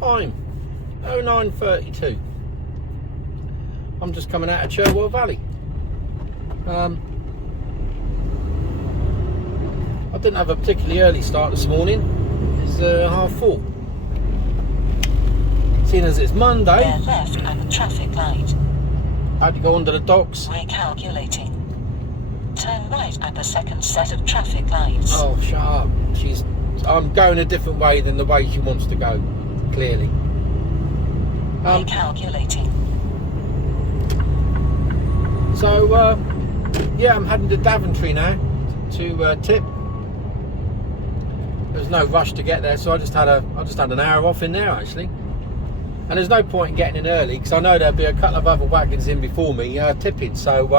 time 09:32. I'm just coming out of Cherwell Valley. I didn't have a particularly early start this morning. It's 4:30. Seeing as it's Monday. Bear left at the traffic light. I had to go under the docks. Recalculating. Turn right at the second set of traffic lights. Oh, shut up. I'm going a different way than the way she wants to go, clearly. Recalculating. So, yeah, I'm heading to Daventry now to tip. There's no rush to get there, so I just had an hour off in there actually. And there's no point in getting in early because I know there'll be a couple of other wagons in before me tipping. So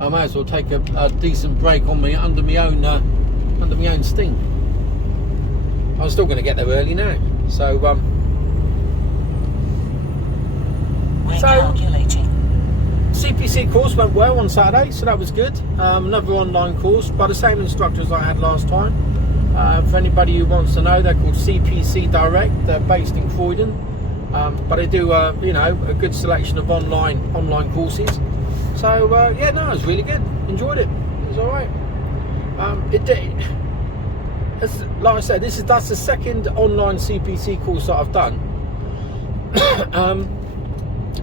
I might as well take a decent break on me under my own steam. I'm still going to get there early now. So Recalculating. CPC course went well on Saturday, so that was good. Another online course by the same instructors I had last time. For anybody who wants to know, they're called CPC Direct. They're based in Croydon, but they do a good selection of online courses. So yeah, no, it was really good. Enjoyed it. It was all right. It did. Like I said, that's the second online CPC course that I've done.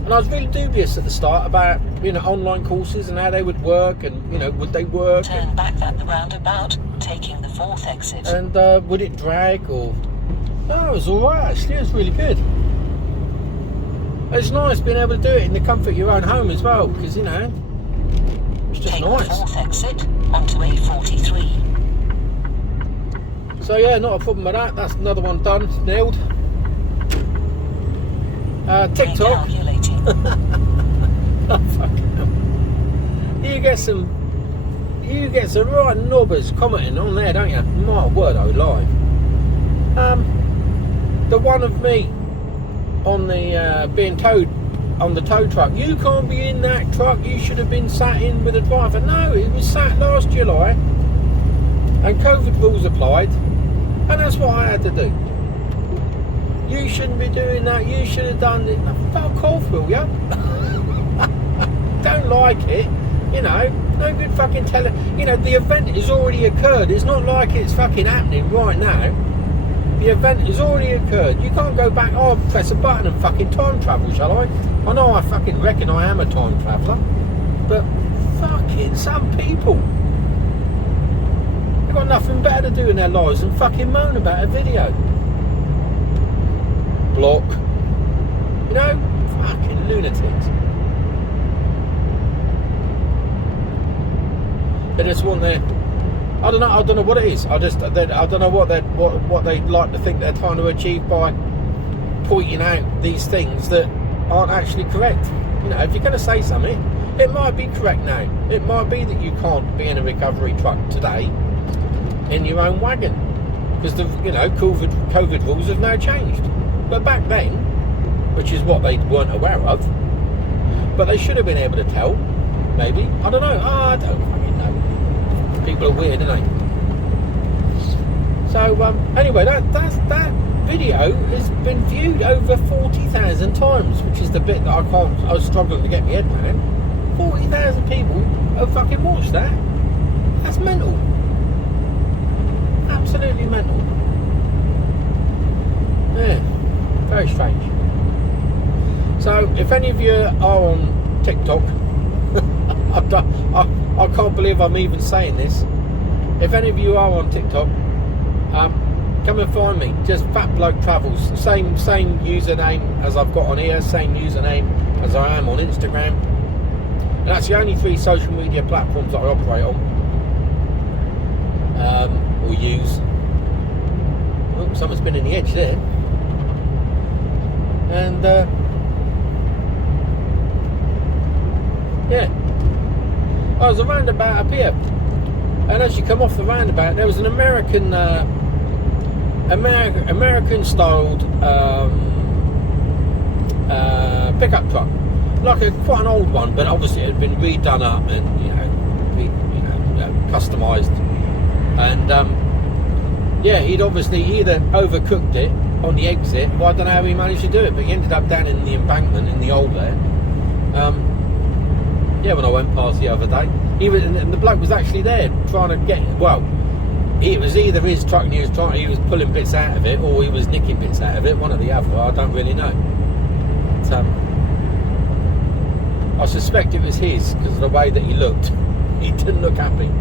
And I was really dubious at the start about online courses and how they would work, and would they work? Turn back at the roundabout, taking the 4th exit. And would it drag or? No, it was all right actually. It was really good. It's nice being able to do it in the comfort of your own home as well, because it's just Take nice. the 4th exit onto A43. So yeah, not a problem with that. That's another one done, nailed. TikTok. Recalculating. Oh, fucking hell. You get some right knobbers commenting on there, don't you? My word, I lie. The one of me on the being towed on the tow truck. You can't be in that truck. You should have been sat in with a driver. No, it was sat last July, and COVID rules applied, and that's what I had to do. You shouldn't be doing that. You should have done it. Fuck off, will ya? Don't like it. No good fucking telling. The event has already occurred. It's not like it's fucking happening right now. The event has already occurred. You can't go back, press a button and fucking time travel, shall I? I know I fucking reckon I am a time traveller. But fucking some people, they've got nothing better to do in their lives than fucking moan about a video. Block. Fucking lunatics. They just want their, I don't know what it is. I don't know what they like to think they're trying to achieve by pointing out these things that aren't actually correct. If you're going to say something, it might be correct now. It might be that you can't be in a recovery truck today in your own wagon because the COVID rules have now changed. But back then, which is what they weren't aware of, but they should have been able to tell. Maybe, I don't know. I don't fucking know. People are weird, aren't they? So anyway, that video has been viewed over 40,000 times, which is the bit that I was struggling to get my head around. 40,000 people have fucking watched that. That's mental. Absolutely mental. Yeah, very strange. So if any of you are on TikTok, I can't believe I'm even saying this. If any of you are on TikTok, come and find me. Just Fat Bloke Travels. Same username as I've got on here. Same username as I am on Instagram. And that's the only 3 social media platforms that I operate on or use. Oh, someone's been in the edge there. And yeah. I was a roundabout up here, and as you come off the roundabout, there was an American styled pickup truck, like quite an old one, but obviously it had been redone up and customised. And Yeah, he'd obviously either overcooked it on the exit, or I don't know how he managed to do it, but he ended up down in the embankment in the old there. Yeah, when I went past the other day, he was, and the bloke was actually there trying to get. Well, it was either his truck and he was pulling bits out of it, or he was nicking bits out of it. One or the other, I don't really know. But, I suspect it was his because of the way that he looked. He didn't look happy.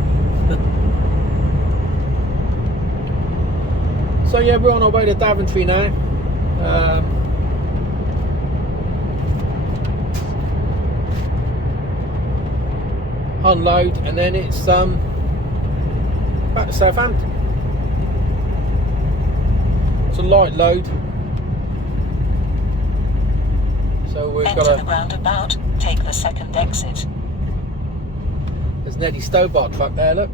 So yeah, we're on our way to Daventry now. Unload, and then it's back to Southampton. It's a light load. So we've got Enter the roundabout, take the second exit. There's Neddy Stobart truck there, look.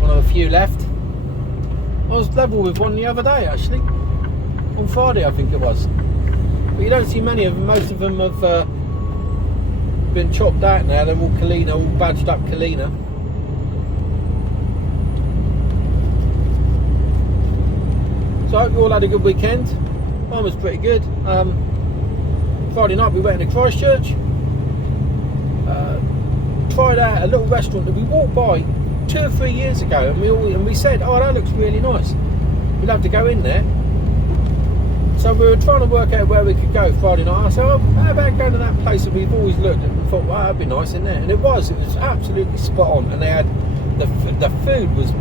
One of a few left. I was level with one the other day, actually. On Friday, I think it was. But you don't see many of them. Most of them have been chopped out now. They're all Kalina, all badged up Kalina. So I hope you all had a good weekend. Mine was pretty good. Friday night we went into Christchurch. Tried out a little restaurant that we walked by 2 or 3 years ago, and we said, oh, that looks really nice, we'd love to go in there. So we were trying to work out where we could go Friday night. I said, oh, how about going to that place that we've always looked at and thought, well, that'd be nice in there. And it was absolutely spot on, and they had the food was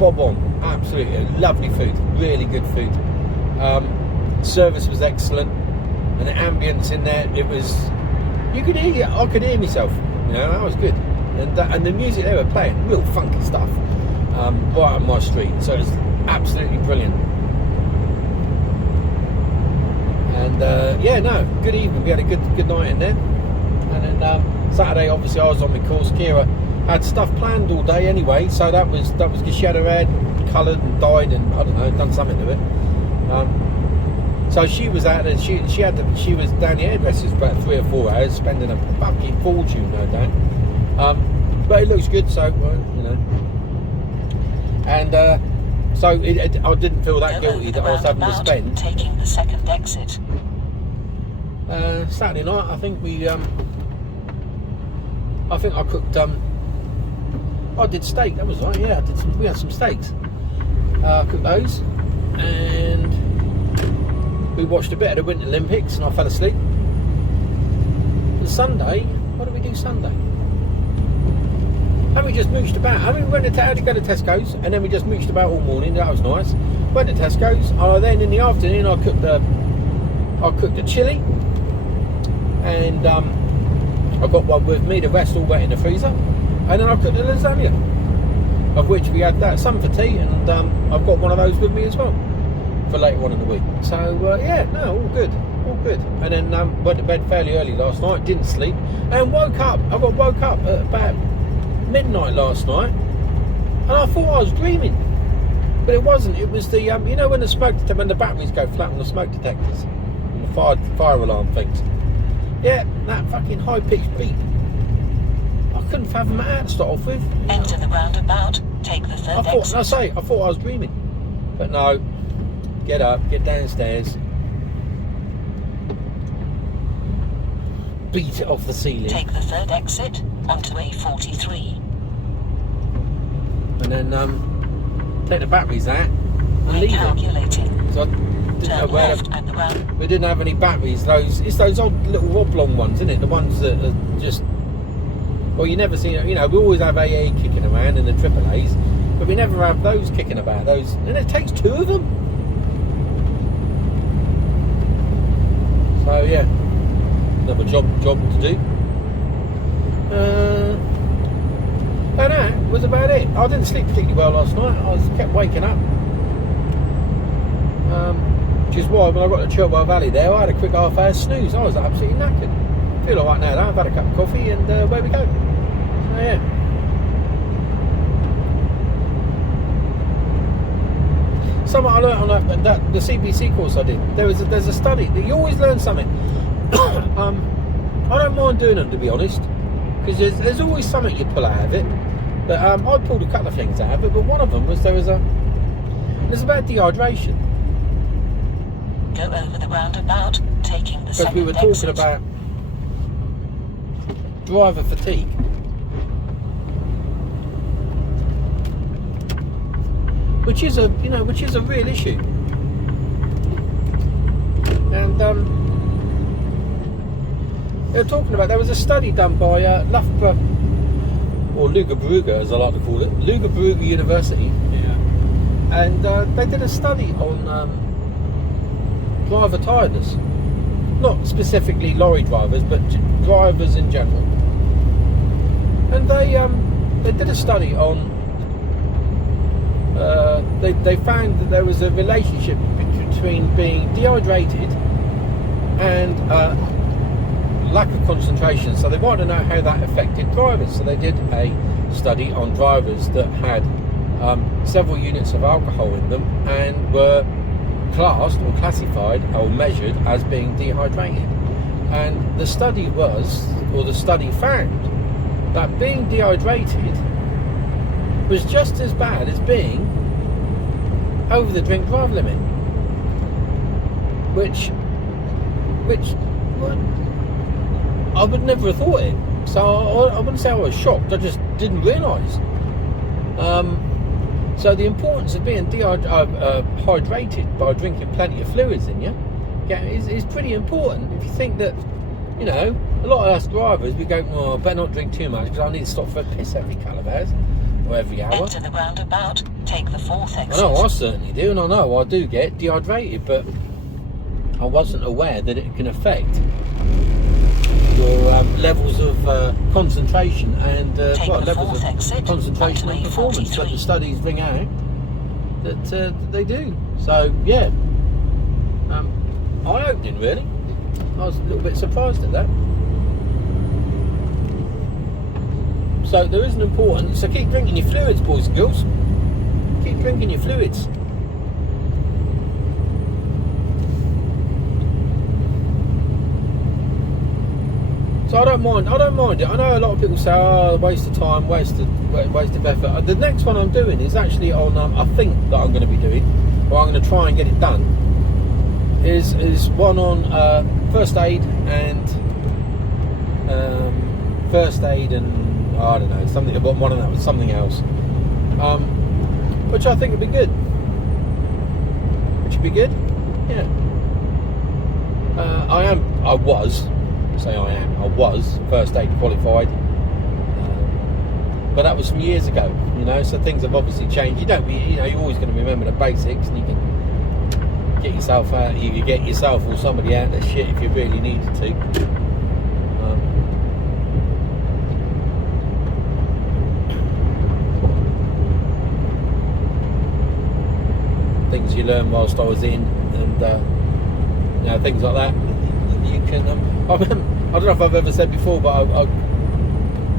bob on, absolutely lovely food, really good food. Service was excellent, and the ambience in there, it was, you could hear, I could hear myself, you know, that was good. And the music they were playing, real funky stuff, right on my street. So it's absolutely brilliant. And yeah, no, good evening. We had a good night in there. And then Saturday, obviously, I was on my course. Kira had stuff planned all day anyway, so that was good. She had her hair coloured and dyed, and I don't know, done something to it. So she was out, and she was down the hairdressers for about 3 or 4 hours, spending a fucking fortune, no doubt. But it looks good, so you know. And so I didn't feel that guilty that I was having to spend. Taking the second exit. Saturday night, I think we, I cooked. I did steak. That was right. Yeah, we had some steaks. I cooked those, and we watched a bit of the Winter Olympics, and I fell asleep. And Sunday, what did we do Sunday? And we just mooched about. I mean, we had to go to Tesco's, and then we just mooched about all morning. That was nice. Went to Tesco's. Then in the afternoon, I cooked the chilli, and I got one with me. The rest all went in the freezer, and then I cooked the lasagna, of which we had that some for tea, and I've got one of those with me as well for later on in the week. So yeah, no, all good. And then went to bed fairly early last night. Didn't sleep, and woke up. I got woke up at about midnight last night, and I thought I was dreaming, but it wasn't. It was the you know, when the batteries go flat on the smoke detectors and the fire alarm things. Yeah, that fucking high pitched beep. I couldn't fathom that to start off with. Enter the roundabout, take the third exit. I thought I was dreaming, but no. Get up, get downstairs, beat it off the ceiling. Take the third exit onto A43. And then take the batteries out and leave it. Recalculating. So I didn't know where we didn't have any batteries. It's those odd little oblong ones, isn't it? The ones that are just, well, you never see. You know, we always have AA kicking around and the AAAs, but we never have those kicking about. Those, and it takes 2 of them. So yeah, another job to do. And that was about it. I didn't sleep particularly well last night. I kept waking up. Which is why when I got to Chilwell Valley there, I had a quick half-hour snooze. I was absolutely knackered. Feel alright now though. I've had a cup of coffee, and away we go. So yeah. Something I learned on the CBC course I did. There's a study that you always learn something. I don't mind doing them, to be honest, because there's always something you pull out of it. But I pulled a couple of things out of it, but one of them was it was about dehydration. Go over the roundabout, taking the Because second we were talking exit. about driver fatigue. Which is a real issue. And they were talking about, there was a study done by Loughborough, or Lugabrugge as I like to call it, Lugabrugge University. Yeah. And they did a study on driver tiredness. Not specifically lorry drivers, but drivers in general. And they did a study on, they found that there was a relationship between being dehydrated and lack of concentration. So they wanted to know how that affected drivers. So they did a study on drivers that had several units of alcohol in them and were classed or classified or measured as being dehydrated. And the study found that being dehydrated was just as bad as being over the drink drive limit, which well, I would never have thought it. So I wouldn't say I was shocked, I just didn't realise. So the importance of being hydrated by drinking plenty of fluids in you is pretty important. If you think that, you know, a lot of us drivers, we go, I better not drink too much because I need to stop for a piss every couple of hours or every hour. Enter the roundabout, take the fourth exit. I know I certainly do, and I know I do get dehydrated, but I wasn't aware that it can affect your levels of concentration and levels of concentration and performance that the studies bring out that they do. So yeah, eye-opening really. I was a little bit surprised at that. So there is an important. So keep drinking your fluids, boys and girls. Keep drinking your fluids. So I don't mind it. I know a lot of people say, oh, waste of time, waste of effort. The next one I'm doing is actually on, I think that I'm going to be doing, or I'm going to try and get it done, is one on first aid and I don't know, something about one of that was something else, which I think would be good. Which would be good, yeah. I was first aid qualified, but that was some years ago, you know. So things have obviously changed. You're always going to remember the basics, and you can get yourself out. You can get yourself or somebody out of the shit if you really needed to. Things you learn whilst I was in, and things like that. You can. I don't know if I've ever said before, but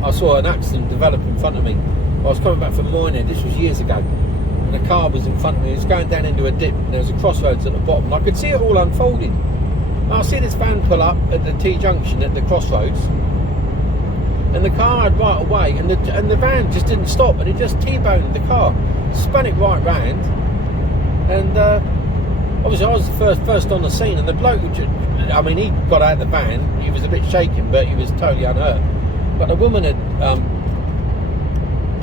I saw an accident develop in front of me. I was coming back from Moynihan, this was years ago, and a car was in front of me. It was going down into a dip, and there was a crossroads at the bottom, and I could see it all unfolding. And I see this van pull up at the T-junction at the crossroads, and the car had right away, and the van just didn't stop, and it just T-boned the car, spun it right round, and obviously I was the first on the scene, and the bloke, he got out of the van, he was a bit shaken, but he was totally unhurt. But the woman had,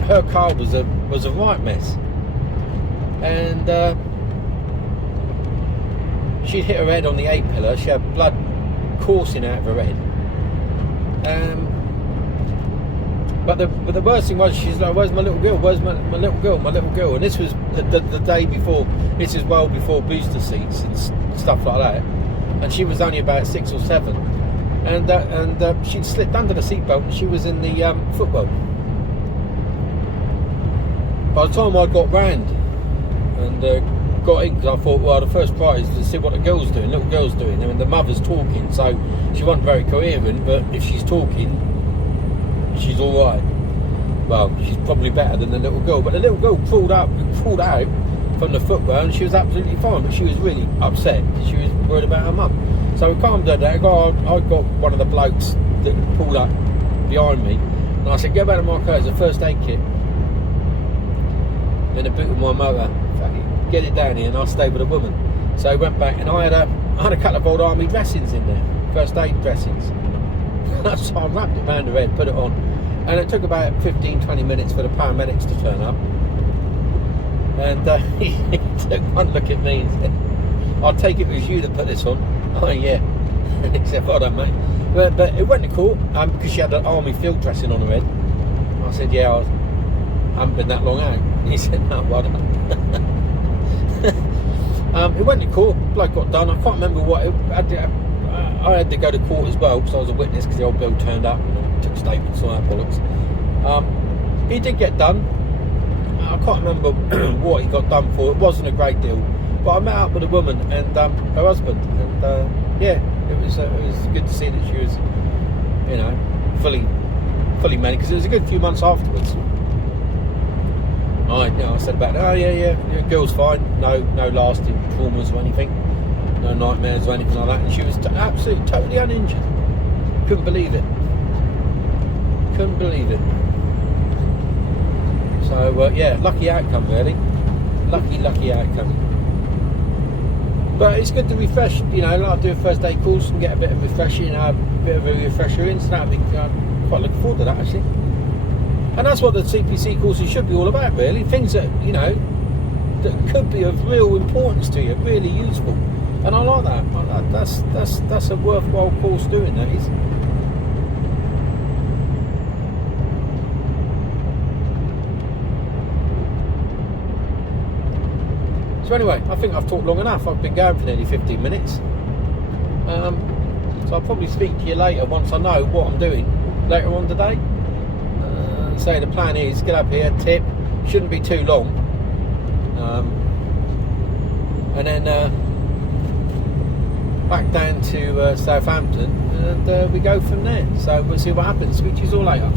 her car was a right mess, and she'd hit her head on the A-pillar. She had blood coursing out of her head. But the worst thing was, she's like, "Where's my little girl? Where's my little girl? My little girl?" And this was the day before. This is well before booster seats and stuff like that. And she was only about 6 or 7, and she'd slipped under the seatbelt, and she was in the footwell. By the time I got round and got in, because I thought, well, the first priority is to see what the little girl's doing. I mean, the mother's talking, so she wasn't very coherent, but if she's talking, she's all right. Well, she's probably better than the little girl, but the little girl crawled out from the footwell, and she was absolutely fine, but she was really upset. She was worried about her mum. So we calmed her down. I got one of the blokes that pulled up behind me, and I said, "Get back to my car, there's a first aid kit." in the boot of my motor. Fucking get it down here, and I'll stay with a woman. So I went back, and I had a couple of old army dressings in there, first aid dressings. So I wrapped it around the head, put it on, and it took about 15-20 minutes for the paramedics to turn up. And he took one look at me and said, "I'll take it was you that put this on." Oh yeah. And he said, "Well done, mate." But it went to court because she had an army field dressing on her head. I said, "Yeah, I haven't been that long out." He said, "No, well done." It went to court. Bloke got done. I can't remember what. I had to go to court as well because I was a witness because the old bill turned up and took statements and all that bollocks. He did get done. I can't remember what he got done for. It wasn't a great deal, but I met up with a woman and her husband, and yeah, it was good to see that she was, you know, fully married, because it was a good few months afterwards. I said about, oh yeah, girl's fine, no lasting traumas or anything, no nightmares or anything like that, and she was absolutely totally uninjured. Couldn't believe it. So yeah, lucky outcome really. Lucky outcome. But it's good to refresh, you know, like do a first aid course and get a bit of refreshing, a bit of a refresher in, so that'll be quite looking forward to that actually. And that's what the CPC courses should be all about really, things that, you know, that could be of real importance to you, really useful. And I like that. That's a worthwhile course doing, that is. So anyway, I think I've talked long enough. I've been going for nearly 15 minutes. So I'll probably speak to you later once I know what I'm doing later on today. So the plan is get up here, tip, shouldn't be too long, and then back down to Southampton, and we go from there. So we'll see what happens. Speak to you all later.